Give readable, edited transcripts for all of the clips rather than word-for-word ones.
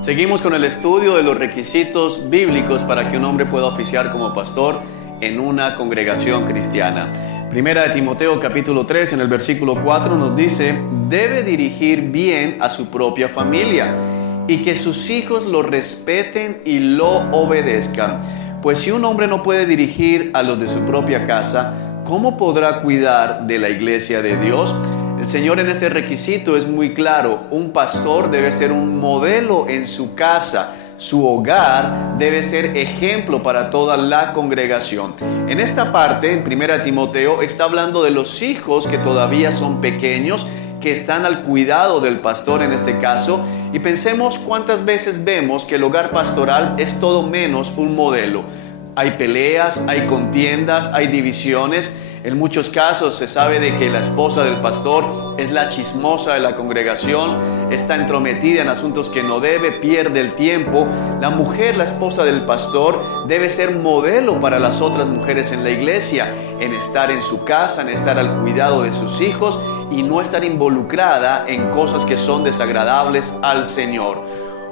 Seguimos con el estudio de los requisitos bíblicos para que un hombre pueda oficiar como pastor en una congregación cristiana. Primera de Timoteo capítulo 3 en el versículo 4 nos dice: debe dirigir bien a su propia familia y que sus hijos lo respeten y lo obedezcan. Pues si un hombre no puede dirigir a los de su propia casa, ¿cómo podrá cuidar de la iglesia de Dios? El Señor en este requisito es muy claro. Un pastor debe ser un modelo en su casa. Su hogar debe ser ejemplo para toda la congregación. En esta parte, en 1 Timoteo, está hablando de los hijos que todavía son pequeños, que están al cuidado del pastor en este caso. Y pensemos cuántas veces vemos que el hogar pastoral es todo menos un modelo. Hay peleas, hay contiendas, hay divisiones. En muchos casos se sabe de que la esposa del pastor es la chismosa de la congregación, está entrometida en asuntos que no debe, pierde el tiempo. La mujer, la esposa del pastor, debe ser modelo para las otras mujeres en la iglesia, en estar en su casa, en estar al cuidado de sus hijos y no estar involucrada en cosas que son desagradables al Señor.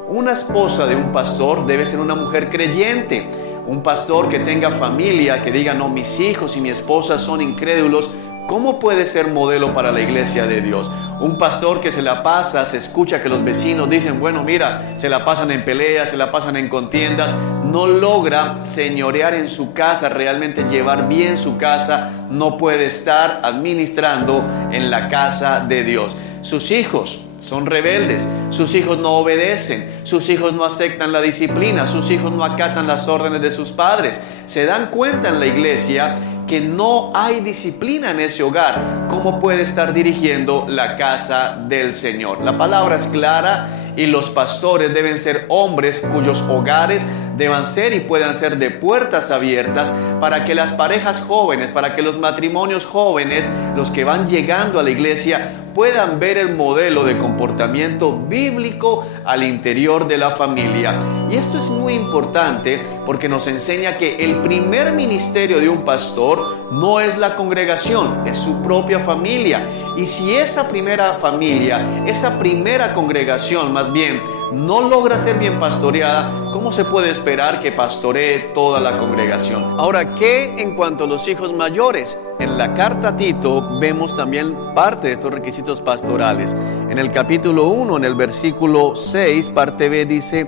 Una esposa de un pastor debe ser una mujer creyente. Un pastor que tenga familia, que diga: no, mis hijos y mi esposa son incrédulos, ¿cómo puede ser modelo para la iglesia de Dios? Un pastor que se la pasa, se escucha que los vecinos dicen: bueno, mira, se la pasan en peleas, se la pasan en contiendas, no logra señorear en su casa, realmente llevar bien su casa, no puede estar administrando en la casa de Dios. Sus hijos son rebeldes, sus hijos no obedecen, sus hijos no aceptan la disciplina, sus hijos no acatan las órdenes de sus padres. Se dan cuenta en la iglesia que no hay disciplina en ese hogar. ¿Cómo puede estar dirigiendo la casa del Señor? La palabra es clara y los pastores deben ser hombres cuyos hogares deban ser y puedan ser de puertas abiertas para que las parejas jóvenes, para que los matrimonios jóvenes, los que van llegando a la iglesia, puedan ver el modelo de comportamiento bíblico al interior de la familia. Y esto es muy importante porque nos enseña que el primer ministerio de un pastor no es la congregación, es su propia familia. Y si esa primera familia, esa primera congregación más bien, no logra ser bien pastoreada, ¿cómo se puede esperar que pastoree toda la congregación? Ahora, ¿qué en cuanto a los hijos mayores? En la carta a Tito vemos también parte de estos requisitos pastorales. En el capítulo 1, en el versículo 6, parte B, dice: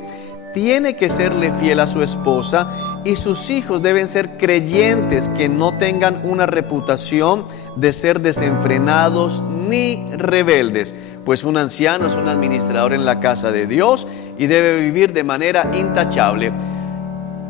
tiene que serle fiel a su esposa y sus hijos deben ser creyentes, que no tengan una reputación de ser desenfrenados ni rebeldes, pues un anciano es un administrador en la casa de Dios y debe vivir de manera intachable.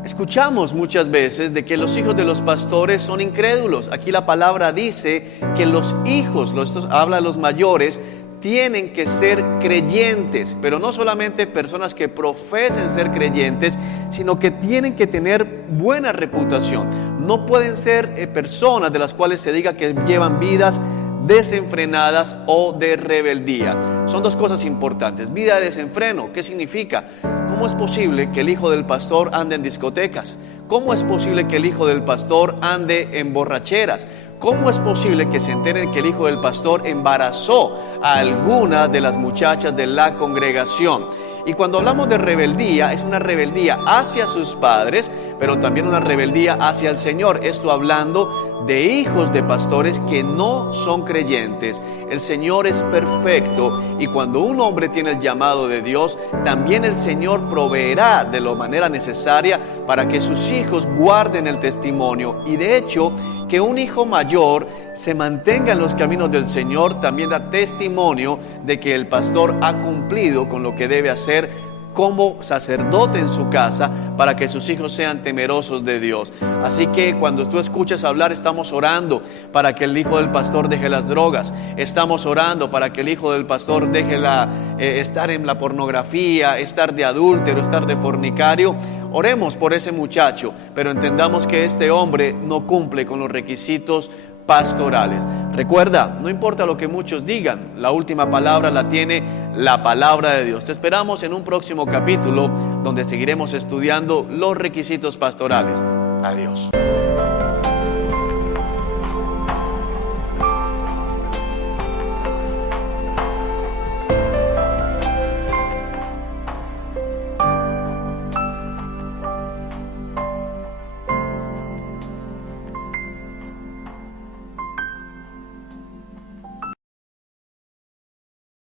Escuchamos muchas veces de que los hijos de los pastores son incrédulos. Aquí la palabra dice que los hijos, esto habla de los mayores, tienen que ser creyentes, pero no solamente personas que profesen ser creyentes, sino que tienen que tener buena reputación. No pueden ser personas de las cuales se diga que llevan vidas desenfrenadas o de rebeldía. Son dos cosas importantes. Vida de desenfreno, ¿qué significa? ¿Cómo es posible que el hijo del pastor ande en discotecas? ¿Cómo es posible que el hijo del pastor ande en borracheras? ¿Cómo es posible que se enteren que el hijo del pastor embarazó a alguna de las muchachas de la congregación? Y cuando hablamos de rebeldía, es una rebeldía hacia sus padres, pero también una rebeldía hacia el Señor. Esto hablando de hijos de pastores que no son creyentes. El Señor es perfecto y cuando un hombre tiene el llamado de Dios, también el Señor proveerá de la manera necesaria para que sus hijos guarden el testimonio. Y de hecho, que un hijo mayor se mantenga en los caminos del Señor también da testimonio de que el pastor ha cumplido con lo que debe hacer como sacerdote en su casa para que sus hijos sean temerosos de Dios. Así que cuando tú escuches hablar, estamos orando para que el hijo del pastor deje las drogas, estamos orando para que el hijo del pastor deje estar en la pornografía, estar de adúltero, estar de fornicario. Oremos por ese muchacho, pero entendamos que este hombre no cumple con los requisitos pastorales. Recuerda, no importa lo que muchos digan, la última palabra la tiene la palabra de Dios. Te esperamos en un próximo capítulo donde seguiremos estudiando los requisitos pastorales. Adiós.